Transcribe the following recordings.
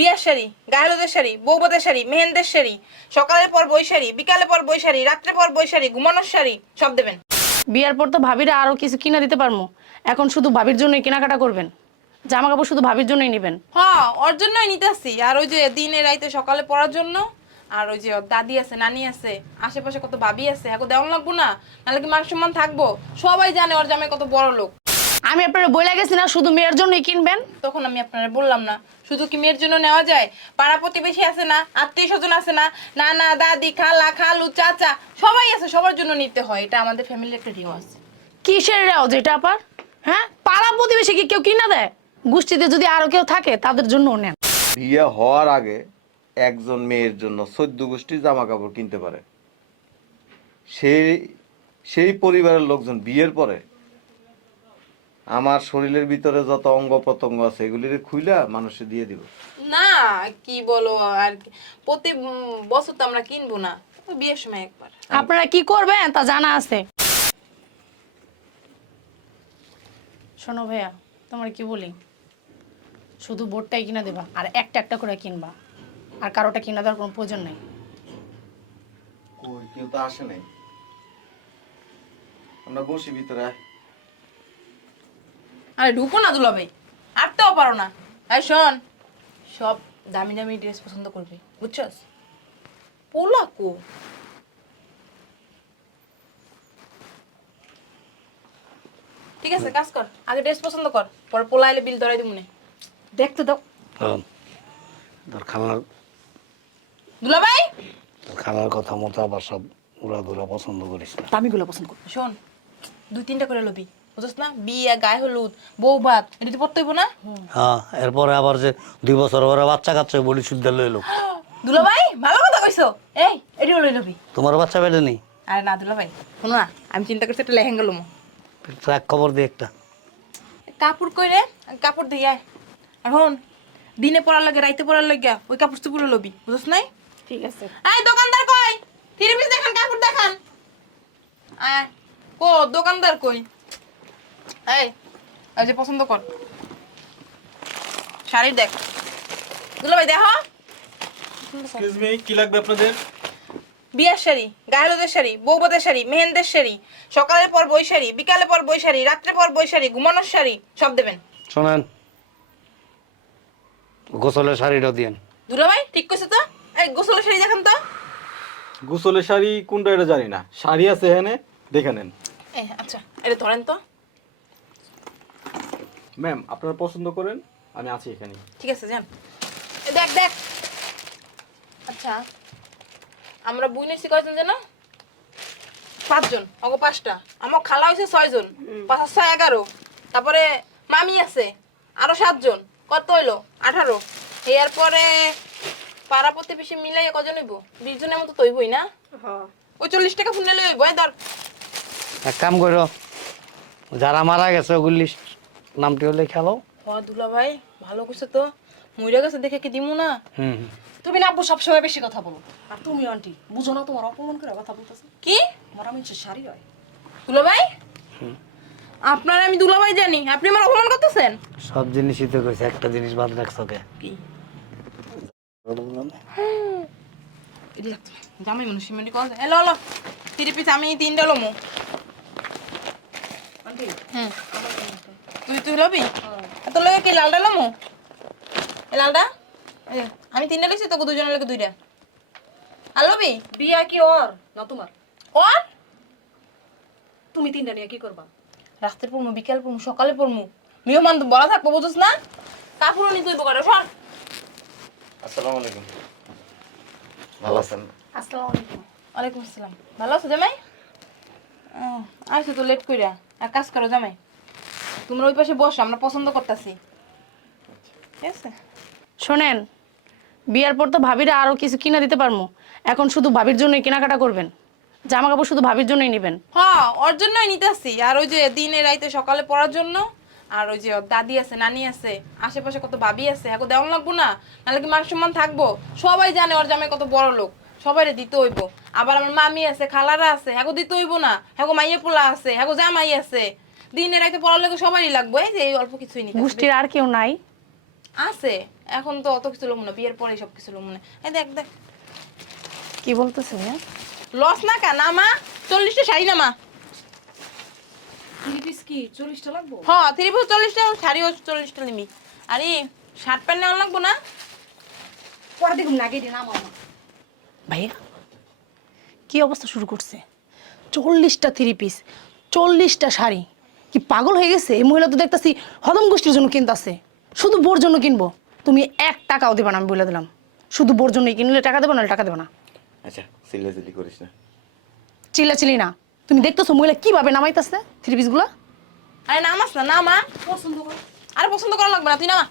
বিয়ার শাড়ি গায়েলদের শাড়ি বৌবাদের শাড়ি মেহেন্দের শাড়ি সকালের পর বই শাড়ি বিকালের পর বই শাড়ি রাত্রে পর বই শাড়ি ঘুমানোর শাড়ি সব দেবেন। বিয়ার পর তো ভাবিরা আরও কিছু কিনা দিতে পারব এখন শুধু ভাবির জন্যই কেনাকাটা করবেন। জামা কাপড় শুধু ভাবির জন্যই নেবেন। হ্যাঁ ওর জন্যই নিতেছি আর ওই যে দিনে রাইতে সকালে পড়ার জন্য আর ওই যে দাদি আছে নানি আছে আশেপাশে কত ভাবি আছে এখন দেওয়ান লাগবো না নাহলে কি মান সম্মান থাকব? সবাই জানে ওর জামাই কত বড় লোক আমি আপনারা বলে গেছি না শুধু মেয়ের জন্যই কিনবেন। তখন আমি আপনারা বললাম না শুধু কি মেয়ের জন্য নেওয়া যায়? পাড়া প্রতিবেশী আছে না আত্মীয় স্বজন আছে না নানা দাদি খালা খালু চাচা সবাই আছে সবার জন্য নিতে হয়। এটা আমাদের ফ্যামিলির একটা রিওয়াজ কিসের রেওয়াজ এটা আপার? হ্যাঁ? পাড়া প্রতিবেশী কি কেউ কিনা দেয়? গোষ্ঠীতে যদি আরও কেউ থাকে তাদের জন্য নেন। বিয়ে হওয়ার আগে একজন মেয়ের জন্য চোদ্দ গোষ্ঠীর জামা কাপড় কিনতে পারে। সেই সেই পরিবারের লোকজন বিয়ের পরে আমার শরীরের ভিতরে যত অঙ্গ প্রত্যঙ্গ আছে এগুলির খুইলা মানুষে দিয়ে দিব। না কি বলো আর কি। প্রতি উম, বছর তো আমরা কিনবো না তো বিয়ের সময় একবার। আপনারা কি করবেন তা জানা আছে? শোনো ভাইয়া তোমার কি বলি? শুধু বোর্ডটাই কিনা দেবা আর একটা একটা করে কিনবা। আর কারোটা কিনা দেওয়ার কোনো প্রয়োজন নেই। কই কেউ তো আসে নাই। আমরা বসি ভিতরে আয়। আরে ঢুকো না দুলাভাই। আটতেও পারো না। এই শোন সব দামি দামি ড্রেস পছন্দ করবে বুঝছস? পোলা কো ঠিক আছে কাজ কর আগে ড্রেস পছন্দ কর পরে পোলা এলে বিল ধরাই দিমুনে। দেখতে দাও। শোন, তোর খালার দুলাভাই? তোর খালার কথা মতো আবার সব উড়া দুরা পছন্দ করিস না। দামিগুলো পছন্দ করো। শোন দুই তিনটা করে লবি। বুঝছস না? বিয়ে গায়ে হলুদ বউ ভাত এটা তো পড়তে হইব না? হ্যাঁ এরপরে আবার যে দুই বছর ওরা বাচ্চা কাচ্চা বলি শুদ্ধ লইল। দুলাভাই ভালো কথা কইছো। এই এটিও লই লবি। তোমার বাচ্চা বেড়ে নেই? আরে না দুলাভাই শোনো না আমি চিন্তা করছি একটা লেহেঙ্গা লমো। ট্রাক খবর দিয়ে একটা। কাপড় কইরে কাপড় দিয়ে আয়। আর হন দিনে পড়ার লাগে রাইতে পড়ার লাগে ওই কাপড় চুপুরে লবি বুঝছ নাই? ঠিক আছে। এই দোকানদার কই? থ্রি পিস দেখান কাপড় দেখান। আয় কো দোকানদার কই? এই এই যে পছন্দ কর। শাড়ি দেখ। দুলো ভাই দেখো। এক্সকিউজ মি কি লাগবে আপনাদের? বিয়ার শাড়ি গায়েলদের শাড়ি বৌবাদের শাড়ি মেহেন্দের শাড়ি সকালের পর বই শাড়ি বিকালের পর বই শাড়ি রাত্রে পর বই শাড়ি ঘুমানোর শাড়ি সব দেবেন। শোনেন গোসলের শাড়িটা দিয়েন। দুলো ভাই ঠিক কইছে তো? এই গোসলের শাড়ি দেখান তো। গোসলের শাড়ি কোনটা এটা জানি না। শাড়ি আছে এখানে দেখে নেন। এই আচ্ছা এটা ধরেন তো। ম্যাম আপনারা পছন্দ করেন আমি আছি এখানে। ঠিক আছে যান। এই দেখ দেখ। আচ্ছা আমরা বুই নিছি কয়জন জানো? পাঁচজন অগো পাঁচটা। আমার খালা হয়েছে ছয়জন পাঁচ আর ছয় এগারো। তারপরে মামি আছে আরও সাতজন। কত হইল? আঠারো। এরপরে পাড়া প্রতিবেশী মিলাই কজন হইব? বিশ জনের মতো তো হইবই না? ওই চল্লিশ টাকা ফোন নিলে হইব এই ধর। এক কাম করো যারা মারা গেছে ওগুলি নামটি হলে খেলো ও দুলা ভাই ভালো করছে তো। মইরা গেছে দেখে কি দিমু না? হুম। হুম। তুমি না আব্বু সবসময় বেশি কথা বলো। আর তুমি আন্টি বুঝো না তোমার অপমান করে কথা বলতেছে। কি? মরা মানুষের শাড়ি হয়। দুলাভাই আপনার আমি দুলাভাই জানি। আপনি আমার অপমান করতেছেন? সব জিনিসই তো কইছে একটা জিনিস বাদ রাখছো কে? কি? জামাই মানুষ সিমেন্টি কল এলো এলো। তিরি আমি তিনটা লমু। আন্টি হুম। তুই তুই লবি? এত লগে কি লালটা লমু? এ লালটা আমি তিনটা লইছি তোকে দুজনের লগে দুইটা। আর লবি? বিয়া কি ওর? না তোমার। ওর? তুমি তিনটা নিয়ে কি করবা? রাত্রে পড়মু বিকেল পড়মু সকালে পড়মু। মেহমান তো বলা থাকব বুঝছ না? কাপড়ও নি হইব করে সর। আসসালামু আলাইকুম। ভালো আছেন? আসসালামু আলাইকুম। ওয়ালাইকুম আসসালাম। ভালো আছো জামাই? আইসো তো লেট কইরা। আর কাজ করো জামাই। তোমরা ওই পাশে বসো আমরা পছন্দ করতেছি। ঠিক আছে? শোনেন বিয়ার পর তো ভাবিরা আরও কিছু কিনা দিতে পারব এখন শুধু ভাবির জন্যই কেনাকাটা করবেন। জামা কাপড় শুধু ভাবির জন্যই নেবেন। হ্যাঁ ওর জন্যই নিতেছি। আর ওই যে দিনে রাইতে সকালে পড়ার জন্য আর ওই যে দাদি আছে নানি আছে আশেপাশে কত ভাবি আছে এখন দেওয়ান লাগবো না নাহলে কি মান সম্মান থাকব? সবাই জানে ওর জামাই কত বড় লোক সবাই দিতে হইব। আবার আমার মামি আছে খালারা আছে হ্যাঁ দিতে হইব না হ্যাঁ মাইয়ে পোলা আছে হ্যাঁ জামাই আছে। দিনে রাইতে পড়ার লাগে সবারই লাগবে এই যে এই অল্প কিছুই নিতে গোষ্ঠীর আর কেউ নাই? আছে এখন তো অত কিছু লোক না বিয়ের পরে সব কিছু লোক মনে এই দেখ দেখ। কি বলতেছে লস না কেন নামা চল্লিশটা শাড়ি নামা থ্রি পিস কি চল্লিশটা লাগবো? হ্যাঁ থ্রি পিস চল্লিশটা শাড়িও চল্লিশটা নিবি। আরে শার্ট প্যান্ট নেওয়া লাগবো না? পরে দেখুন না নাম ভাইয়া কি অবস্থা শুরু করছে? চল্লিশটা থ্রি পিস চল্লিশটা শাড়ি। কি পাগল হয়ে গেছে? এই মহিলা তো দেখতেছি হদম গোষ্ঠীর জন্য কিনতেছে। শুধু বোর জন্য কিনবো। তুমি এক টাকাও দেবে না আমি বলে দিলাম। শুধু বোর জন্যই কিনলে টাকা দেবো না টাকা দেবো না। আচ্ছা চিল্লাচিল্লি করিস না। চিল্লাচিল্লি না। তুমি দেখতেছো মহিলা কীভাবে নামাইতেছে থ্রি পিসগুলো আরে নামাস না নামা। পছন্দ করো। আরে পছন্দ করা লাগবে না তুই নামা।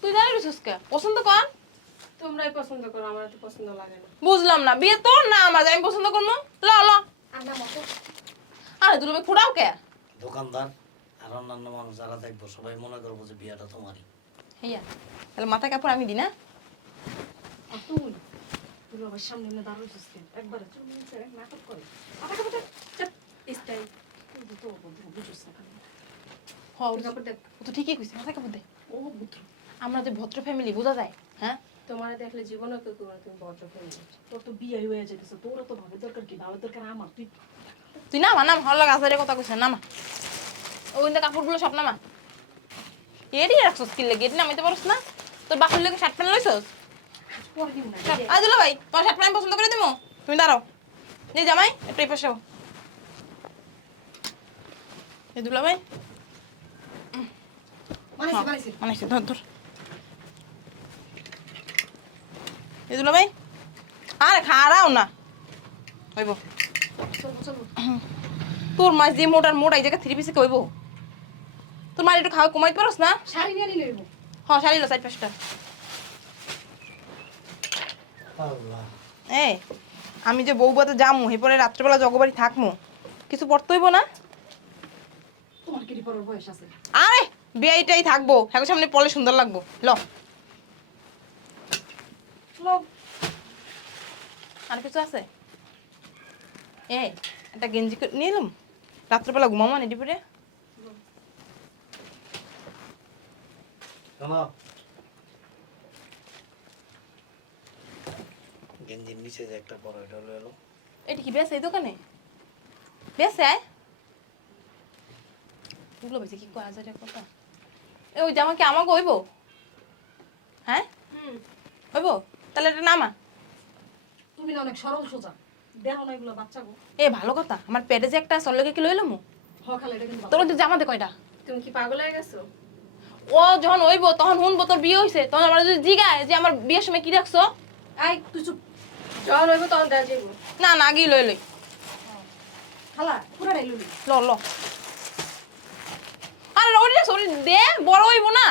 তুই জানিস কে পছন্দ কর। তোমরাই পছন্দ করো আমার তো পছন্দ লাগে না। বুঝলাম না বিয়ে তোর না আমার আমি পছন্দ করব। ল ল। আরে তুমি ফুটাও কে? দোকানদার আর অন্যান্য মানুষ যারা দেখব সবাই মনে করব যে বিয়েটা তোমারই। হইয়া তাহলে মাথা কাপড় আমি দিই না? তুই তুই সামনে না দাঁড়াচ্ছিস একবার চলে নাটক করে। আবার আবার স্টাইল তুই তো বুঝছিস না হ ও তো- ও তো ঠিকই কইছে মাথা কাপড় দে। ও বুদ্ধ আমরা যে ভদ্র ফ্যামিলি বোঝা যায় হ্যাঁ? তোমার দেখলে জীবনে কেউ কেউ তুমি বড় ফেলে তোর তো বিয়ে হয়ে যেতেছে তোর তো ভাবে দরকার কি ভাবে দরকার আমার তুই তুই নামা নাম হল কথা কইছে নামা। ওই যে কাপড়গুলো সব নামা। এডি রাখছস কি লাগে নামাইতে পারছ না? তোর বাপের লাগে শার্ট প্যান্ট লইছস? আজ দুলা ভাই তোমার শার্ট প্যান্ট পছন্দ করে দিমু? তুমি দাঁড়াও। নে জামাই একটু এই পাশে এই দুলা ভাই। মানেছি মানেছি ধর ধর। এই দুলা ভাই। আরে খারাও না। হইব তোর মাছ দিয়ে মোটার মোটা এই জায়গা থ্রি পিসে কইব তোর মার একটু খাওয়া কমাইতে পারস না? শাড়ি নিয়ে নিলে হ্যাঁ শাড়ি লো সাইড পাঁচটা আল্লাহ। এ আমি যে বউ বাতে যামু এরপরে রাত্রেবেলা জগবাড়ি থাকমু কিছু পড়তে হইব না? তোমার কি পরের বয়স আছে? আরে বিয়েটাই থাকব হ্যাঁ সামনে পলে সুন্দর লাগবো ল। ল। আর কিছু আছে? এ একটা গেঞ্জি নিয়ে এলাম। রাত্রেবেলা ঘুমাবো না এটি পরে গেঞ্জির নিচে যে একটা বড় এটা হলো এলো। এটি কি বেশ এই দোকানে? বেশ আয় এগুলো বেশি কি কয়া যায় কথা? এ ওই জামা কি আমাকে হইব? হ্যাঁ? হইব? তাহলে এটা নামা। তুমি না অনেক সরল সোজা। দেখো না এগুলো বাচ্চা গো। এ ভালো কথা। আমার পেটে যে একটা সল্লকে কি লইলাম? হ খালে এটা কিন্তু তোর যে জামাতে কয়টা? তুমি কি পাগল হয়ে গেছো? ও যখন হইব তখন শুনব তোর বিয়ে হইছে। তখন আমার যদি জিগায় যে আমার বিয়ের সময় কি রাখছো? আই তুই চুপ। যখন হইব তখন যাইব না না আগেই লই লই। খালা পুরাটাই লুবি ল ল। আরে ওটা সরি দে বড় হইব না।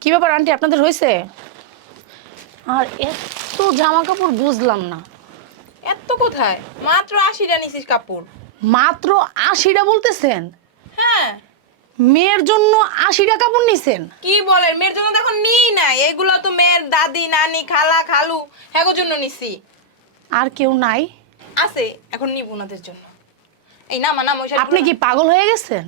কি ব্যাপার আন্টি আপনাদের হয়েছে আর এত জামা কাপড় বুঝলাম না। এত কোথায়? মাত্র আশিটা নিছিস কাপড় মাত্র আশিটা বলতেছেন? হ্যাঁ। মেয়ের জন্য আশিটা কাপড় নিছেন? কি বলেন? মেয়ের জন্য দেখো নিই নাই। এগুলো তো মেয়ের দাদি নানি খালা খালু হ্যাগোর জন্য নিছি। আর কেউ নাই? আছে এখন নিব ওনাদের জন্য। এই না মানা মশাই আপনি কি পাগল হয়ে গেছেন?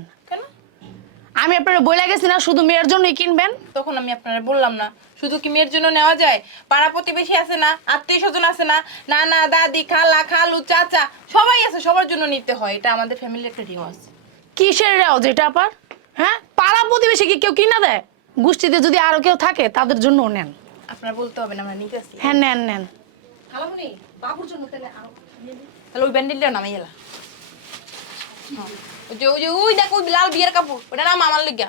আমি আপনারা বলে গেছি না শুধু মেয়ের জন্যই কিনবেন। তখন আমি আপনারা বললাম না শুধু কি মেয়ের জন্য নেওয়া যায়? পাড়া প্রতিবেশী আছে না আত্মীয় স্বজন আছে না নানা দাদি খালা খালু চাচা সবাই আছে সবার জন্য নিতে হয় এটা আমাদের ফ্যামিলির একটা রিওয়াজ কিসের রেওয়াজ এটা আবার? হ্যাঁ? পাড়া প্রতিবেশী কি কেউ কিনা দেয়? গোষ্ঠীতে যদি আরও কেউ থাকে তাদের জন্য নেন। আপনারা বলতে হবে না আমরা নিতে আসি হ্যাঁ নেন নেন। হ্যালো বাবুর জন্য তাহলে ওই ব্যান্ডেলটা নামাই এলা। ওই যে ওই যে ওই দেখো লাল বিয়ের কাপড়। ওটা নাম আমার লিগা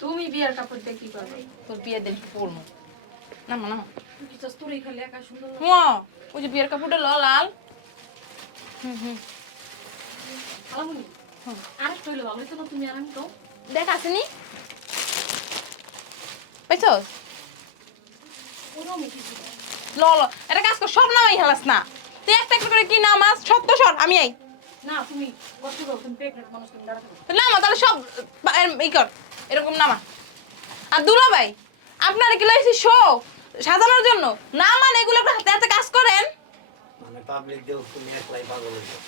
তুমি বিয়ার কাপড় দিয়ে কি করবে? তোর বিয়ের দিন পরবো না মা না হুয়া ওই যে বিয়ের কাপড়টা ল লাল। হুম হুম। খালামুনি আরেকটা হইলে ভালো হইতো না তুমি আর তো? দেখ আসেনি? পাইছস? ল ল। এটা কাজ কর সব নামাই হেলাস না। তুই একটা একটা করে কি নামাস সব তো সর আমি আই। না তুমি কষ্ট করো তুমি প্রেগনেন্ট মানুষ তুমি দাঁড়াতে নামা তাহলে সব বা- এর- ই কর এরকম নামা। আর দুলা ভাই আপনারা কি লাইছি শো সাজানোর জন্য? না মানে এগুলো আপনার হাতে হাতে কাজ করেন? মানে পাবলিক দেও তুমি একলাই পাগল হইছো।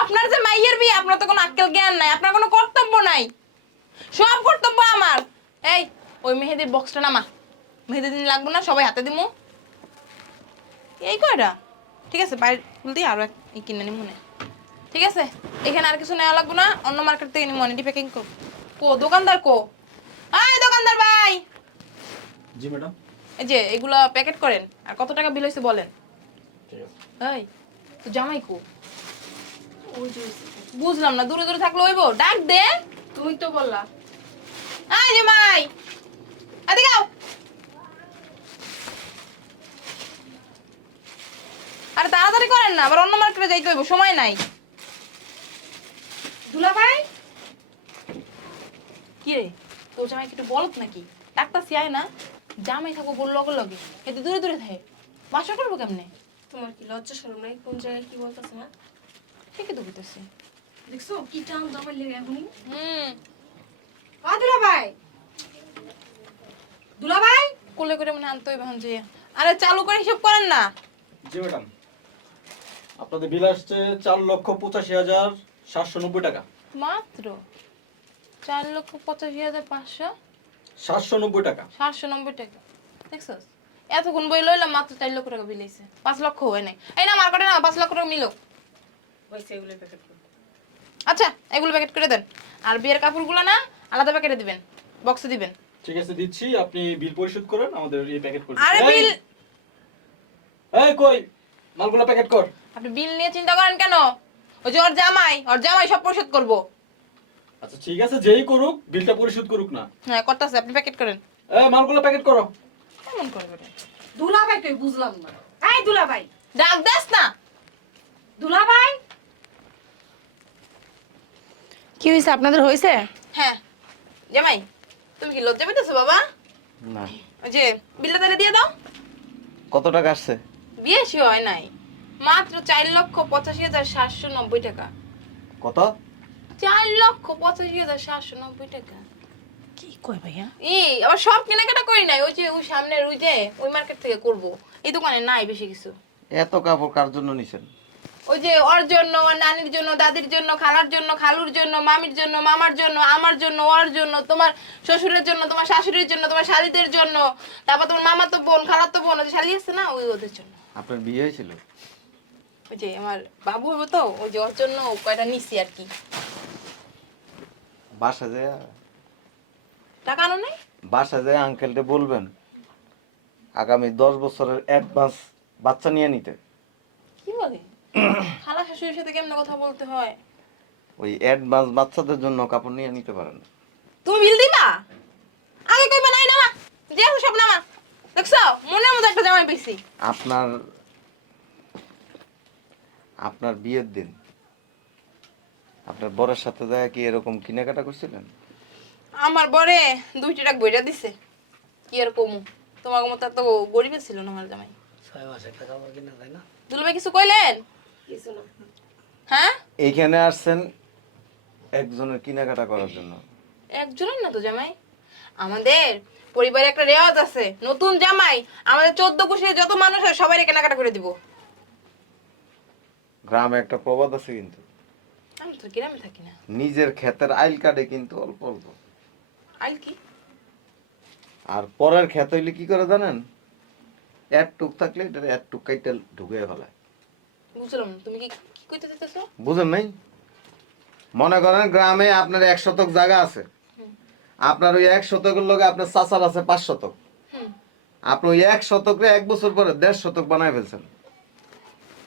আপনার যে মাইয়ের বিয়ে আপনার তো কোনো আক্কেল জ্ঞান নাই আপনার কোনো কর্তব্য নাই। সব কর্তব্য আমার। এই ওই মেহেদির বক্সটা নামা। মেহেদি দিন লাগবো না সবাই হাতে দিমু। এই কয়টা? ঠিক আছে বাইরে দিয়ে আরও এক ই কিনে নিমু মনে ঠিক আছে? এখানে আর কিছু নেওয়া লাগবো না অন্য মার্কেট থেকে নিমু অনেকটি প্যাকিং কর। কো দোকানদার কো? আয় দোকানদার ভাই! জি ম্যাডাম। এই যে এগুলা প্যাকেট করেন আর কত টাকা বিল হয়েছে বলেন। ঠিক আছে। এই তো জামাই কো? বুঝলাম না দূরে দূরে থাকলে হইব। ডাক দে। তুমি তো বললা। আয় জামাই এদিকে আও আরে তাড়াতাড়ি করেন না আবার অন্য মার্কেটে যাইতে হইব সময় নাই। দুলা ভাই কি রে তোর জামাই কি একটু বলত নাকি? ডাক্তার সিয়ায় না। জামাই থাকো বলল লগে লগে এতে দূরে দূরে থাকে। বাসা করব কেমনে? তোমার কি লজ্জা শরম নাই? কোন জায়গায় কি বলতেছে না ঠিকই তো বুঝতেছি দেখছ কি টান জামাই লেগে এখনই। হুম। আ দুলা ভাই দুলা ভাই কোলে করে মনে আনতে হইবে যে। আরে চালু করে হিসাব করেন না। জি ম্যাডাম। আপনাদের বিল আসছে চার লক্ষ পঁচাশি হাজার সাতশো নব্বই টাকা। মাত্র? চার লক্ষ পঁচাশি হাজার পাঁচশো? সাতশো নব্বই টাকা। সাতশো নব্বই টাকা। দেখছস? এতক্ষণ বই লইলাম মাত্র চার লক্ষ টাকা বিল হয়েছে পাঁচ লক্ষ হয় নাই। এই না মার্কেটে না পাঁচ লক্ষ টাকা মিলো। হয়েছে এগুলো প্যাকেট আচ্ছা এগুলো প্যাকেট করে দেন। আর বিয়ের কাপড়গুলো না আলাদা প্যাকেটে দিবেন। বক্সে দিবেন। ঠিক আছে দিচ্ছি। আপনি বিল পরিশোধ করেন আমাদের এই প্যাকেট করে আরে বিল এই কই? মালগুলো প্যাকেট কর। আপনি বিল নিয়ে চিন্তা করেন কেন? ওই যে ওর জামাই ওর জামাই সব পরিশোধ করব। আচ্ছা ঠিক আছে যেই করুক বিলটা পরিশোধ করুক না। হ্যাঁ করতেছে আপনি প্যাকেট করেন। এই মালগুলো প্যাকেট করো। কেমন করবে দুলা ভাই কই বুঝলাম না। এই দুলা ভাই ডাক দাস না। দুলা ভাই কি হয়েছে আপনাদের হয়েছে হ্যাঁ। জামাই তুমি কি লজ্জা পেতেছো বাবা? না। ওই যে বিলটা তাহলে দিয়ে দাও। কত টাকা আসছে? বিয়ে সে হয় নাই। মাত্র চার লক্ষ পঁচাশি হাজার সাতশো নব্বই টাকা। কত? চার লক্ষ পঁচাশি হাজার সাতশো নব্বই টাকা। কি কই ভাইয়া? ই আবার সব কেনাকাটা করি নাই ওই যে ওই সামনের ওই যে ওই মার্কেট থেকে করব। এই দোকানে নাই বেশি কিছু। এত কাপড় কার জন্য নিছেন? ওই যে ওর জন্য ওর নানির জন্য দাদির জন্য খালার জন্য খালুর জন্য মামির জন্য মামার জন্য আমার জন্য ওর জন্য তোমার শ্বশুরের জন্য তোমার শাশুড়ির জন্য তোমার শালিদের জন্য তারপর তোমার মামা তো বোন খালার তো বোন ওই যে শালি আছে না ওই ওদের জন্য। আপনার বিয়ে হয়েছিল? ওই যে আমার বাবু হবে তো ওই যে ওর জন্য কয়টা নিছি আর কি। বাসা যায় টাকা আনো নাই? বাসা যায় আঙ্কেলকে বলবেন আগামী দশ বছরের অ্যাডভান্স বাচ্চা নিয়ে নিতে। কি বলে? খালা শাশুড়ির সাথে কেমন কথা বলতে হয়? ওই অ্যাডভান্স বাচ্চাদের জন্য কাপড় নিয়ে নিতে পারেন। তুমি বিল দিবা? আগে কইবা নাই না যে সব নামা। দেখছ? মনের মতো একটা জামাই পেয়েছি আপনার আপনার বিয়ের দিন। আপনার বরের সাথে দেখা কি এরকম কেনাকাটা করছিলেন? আমার বরে দুইটি টাক বইটা দিছে। কি আর কমু? তোমার মতো তো গরিবে ছিল না আমার জামাই। ছয় মাস একটা কাপড় কিনা যায় না? দুলভাই কিছু কইলেন? কিছু না। হ্যাঁ? এইখানে আসছেন একজনের কেনাকাটা করার জন্য। একজনের না তো জামাই। আমাদের পরিবারে একটা রেওয়াজ আছে নতুন জামাই। আমাদের চোদ্দ কুশির যত মানুষ হয় সবাই কেনাকাটা করে দিব। গ্রামে একটা প্রবাদ আছে কিন্তু। আমি তো গ্রামে থাকি না। নিজের ক্ষেতের আইল কাটে কিন্তু অল্প অল্প। আইল কি? আর পরের ক্ষেত হইলে কি করে জানেন? এক টুক থাকলে এটা এক টুক কাইটা ঢুকে ফেলায়। বুঝলাম তুমি কি কি কইতে চাইতেছো? বুঝেন নাই? মনে করেন গ্রামে আপনার এক শতক জায়গা আছে। আপনার ওই এক শতকের লোকে আপনার চাচার আছে পাঁচ শতক। আপনি ওই এক শতকরে এক বছর পরে দেড় শতক বানায় ফেলছেন।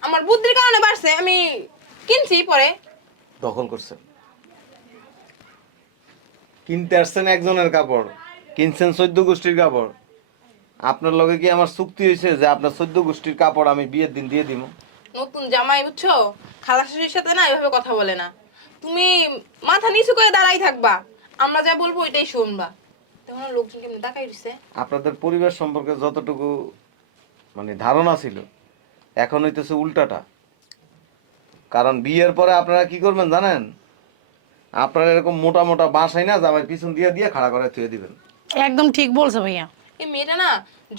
আমার বুদ্ধির কারণে বাড়ছে আমি কিনছি পরে। দখল করছেন কিনতে আসছেন একজনের কাপড় কিনছেন চোদ্দ গোষ্ঠীর কাপড়। আপনার লগে কি আমার চুক্তি হয়েছে যে আপনার চোদ্দ গোষ্ঠীর কাপড় আমি বিয়ের দিন দিয়ে দিব নতুন জামাই বুঝছ? খালা শাশুড়ির সাথে না এভাবে কথা বলে না। তুমি মাথা নিচু করে দাঁড়াই থাকবা। আমরা যা বলব ওইটাই শুনবা। তখন লোকজন কেমনি তাকাই দিছে? আপনাদের পরিবার সম্পর্কে যতটুকু মানে ধারণা ছিল এখন হইতেছে উল্টাটা। কারণ বিয়ের পরে আপনারা কি করবেন জানেন? আপনারা এরকম মোটা মোটা বাসাই না জামাই পিছন দিয়ে দিয়ে খাড়া করে থুয়ে দিবেন। একদম ঠিক বলছো ভাইয়া। এই মেয়েটা না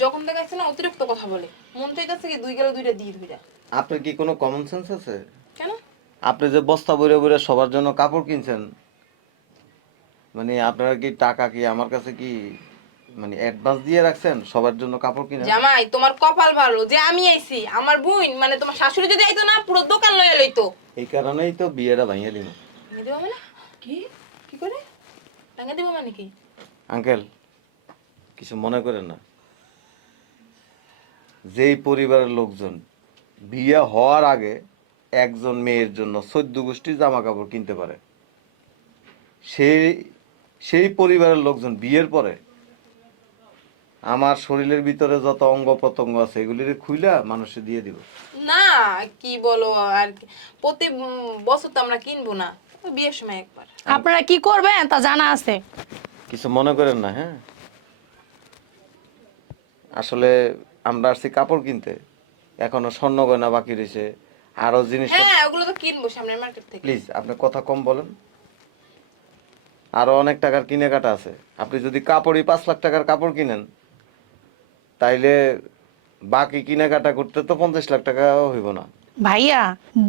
যখন দেখাচ্ছে না অতিরিক্ত কথা বলে। মন চাইতেছে কি দুই গেলে দুইটা দিয়ে দুইটা? আপনার কি কোনো কমন সেন্স আছে? কেন? আপনি যে বস্তা বইরে বইরে সবার জন্য কাপড় কিনছেন মানে আপনারা কি টাকা কি আমার কাছে কি মানে অ্যাডভান্স দিয়ে রাখছেন সবার জন্য কাপড় কিনে জামাই তোমার কপাল ভালো যে আমি আইছি আমার বোন মানে তোমার শাশুড়ি যদি আইতো না পুরো দোকান লয়ে লইতো। এই কারণেই তো বিয়েটা ভাঙিয়ে দিন দিব মানে? কি? কি করে? দিব মানে কি? আঙ্কেল কিছু মনে করেন না। যেই পরিবারের লোকজন বিয়ে হওয়ার আগে একজন মেয়ের জন্য চোদ্দ গোষ্ঠীর জামা কাপড় কিনতে পারে সেই সেই পরিবারের লোকজন বিয়ের পরে আমার শরীরের ভিতরে যত অঙ্গ প্রত্যঙ্গ আছে এগুলির খুইলা মানুষে দিয়ে দিব। না কি বলো আর প্রতি বছর তো আমরা কিনবো না বিয়ের সময় একবার। আপনারা কি করবেন তা জানা আছে। কিছু মনে করেন না হ্যাঁ? আসলে আমরা আসছি কাপড় কিনতে এখনও স্বর্ণ গয়না বাকি রয়েছে আরও জিনিস হ্যাঁ ওগুলো তো কিনবো সামনের মার্কেট থেকে। প্লিজ আপনি কথা কম বলেন। আরও অনেক টাকার কিনে কাটা আছে। আপনি যদি কাপড়ই পাঁচ লাখ টাকার কাপড় কিনেন তাইলে বাকি কিনে কাটা করতে তো পঞ্চাশ লাখ টাকা হইব না। ভাইয়া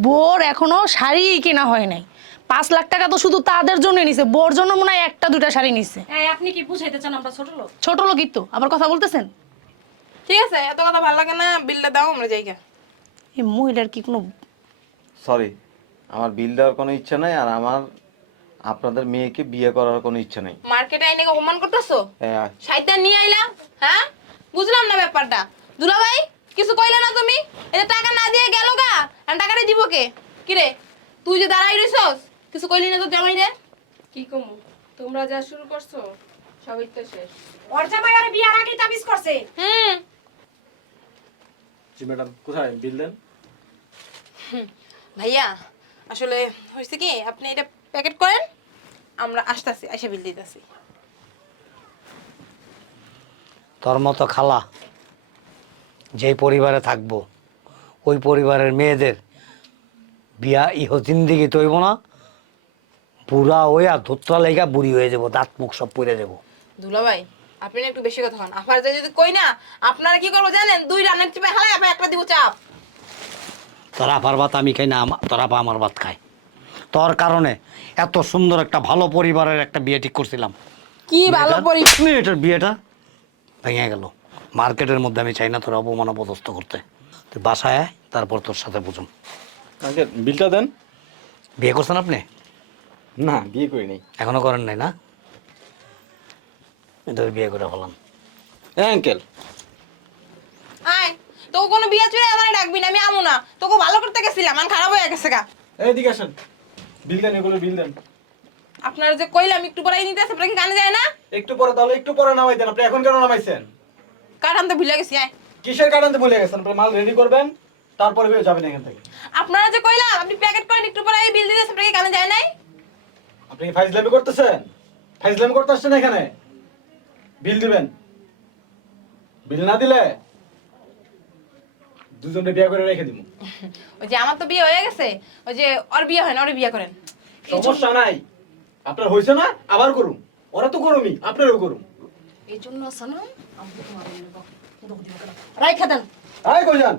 বোর এখনও শাড়ি কেনা হয় নাই। পাঁচ লাখ টাকা তো শুধু তাদের জন্য নিছে বোর জন্য মনে হয় একটা দুইটা শাড়ি নিছে। এই আপনি কি বুঝাইতে চান আমরা ছোট লোক? ছোট লোক তো আবার কথা বলতেছেন? ঠিক আছে এত কথা ভালো লাগে না বিলটা দাও আমরা যাই গা। এই মহিলার কি কোনো সরি আমার বিল দেওয়ার কোনো ইচ্ছা নাই আর আমার আপনাদের মেয়েকে বিয়ে করার কোনো ইচ্ছা নাই। মার্কেটে আইনে অপমান করতেছো? হ্যাঁ। সাইডটা নিয়ে আইলা হ্যাঁ? বুঝলাম না ব্যাপারটা। দুলা ভাই কিছু কইলে না তুমি? এই যে টাকা না দিয়ে গেল গা আর টাকাটা দিব কে? কিরে তুই যে দাঁড়াই রইছস কিছু কইলি না তো জামাই রে কি কমু? তোমরা যা শুরু করছ সবই তো শেষ। ওর জামাই আরে বিয়ার আগেই তাবিজ করছে। হুম। জি ম্যাডাম কোথায়? বিল দেন। ভাইয়া আসলে হয়েছে কি আপনি এটা প্যাকেট করেন? আমরা আসতেছি এসে বিল দিতেছি। তোর মতো খালা যেই পরিবারে থাকব ওই পরিবারের মেয়েদের বিয়া ইহ জিন্দিগি তৈব না বুড়া হইয়া ধোত্রা লেগা বুড়ি হয়ে যাব দাঁত মুখ সব পড়ে যাব। দুলা ভাই আপনি না একটু বেশি কথা হন। আপনার যদি কই না আপনারা কি করব জানেন? দুই রান্নার চিপে হালাই আপনি একটা দিব চাপ। তোর আপার ভাত আমি খাই না আমা- তোর আপা আমার ভাত খায়। তোর কারণে এত সুন্দর একটা ভালো পরিবারের একটা বিয়ে ঠিক করছিলাম। কি ভালো পরি মেয়েটার বিয়েটা? ভেঙে গেল। মার্কেটের মধ্যে আমি চাই না তোর অপমান অপদস্থ করতে। তুই বাসায় আয়, তারপর তোর সাথে বুঝুন আঙ্কেল বিলটা দেন? বিয়ে করছেন আপনি? না বিয়ে করি নাই। এখনও করেন নাই না? এটা বিয়ে করে ফেলাম হ্যাঁ আঙ্কেল। আয় তোকে কোনো বিয়ে চুড়ে আমার ডাকবি না আমি আমু না। তোকে ভালো করতে গেছিলাম আমি খারাপ হয়ে গেছে গা। এইদিকে আসেন। বিল দেন এগুলো বিল দেন। আপনারা যে কইলাম একটু পরে নিতে আসে আপনারা কি কানে যায় না? একটু পরে তাহলে একটু পরে নামাই দেন আপনি এখন কেন নামাইছেন? কাঠ আনতে ভুলে গেছি আয়। কিসের তো ভুলে গেছেন? আপনি মাল রেডি করবেন তারপরে বের যাবেন এখান থেকে। আপনারা যে কইলাম আপনি প্যাকেট করেন একটু পরে এই বিল দিতে আসে আপনারা কি কানে যায় নাই? আপনি কি ফাইজলামি করতেছেন? ফাইজলামি করতে আসছেন এখানে? বিল দিবেন। বিল না দিলে দুজনে বিয়ে করে রেখে দিব। ওই যে আমার তো বিয়ে হয়ে গেছে ওই যে ওর বিয়ে হয় না ওর বিয়ে করেন। সমস্যা নাই। আপনার হয়েছে না আবার করুন। ওরা তো করুমি আপনারও করুন। এই জন্য আছে না আমি তোমার রাইখা দেন। আয় কইজান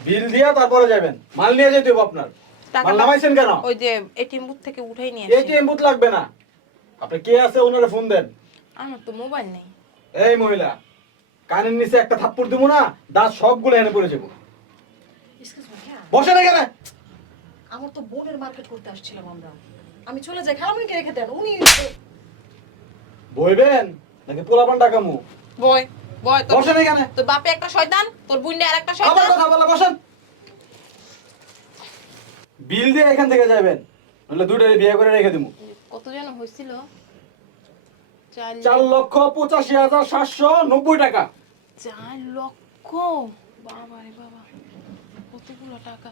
বিল দিয়া তারপরে যাবেন। মাল নিয়ে যেতে হবে আপনার। মাল নামাইছেন কেন? ওই যে এটিএম বুথ থেকে উঠাই নিয়ে এটিএম বুথ লাগবে না। আপনি কে আছে ওনারে ফোন দেন। আমার তো মোবাইল নেই। এই মহিলা কানের নিচে একটা থাপ্পড় দেবো না দাঁত সবগুলো এনে পড়ে যাব। এক্সকিউজ মি বসে না কেন আমার তো বোনের মার্কেট করতে আসছিলাম আমরা। আমি চলে যাই খালামুনিকে রেখে দেন উনি বইবেন? নাকি পোলাপান টাকামু বয় বয় তোর বসেন এখানে। তোর বাপে একটা শয়তান তোর বুইন্ডে আর একটা আবার শয়তান কথা বলা বসেন। বিল দিয়ে এখান থেকে যাবেন নইলে দুটোরে বিয়ে করে রেখে দিব কত জন হয়েছিল চার চার লক্ষ পঁচাশি হাজার সাতশো নব্বই টাকা। চার লক্ষ? বাবা রে বাবা কতগুলো টাকা?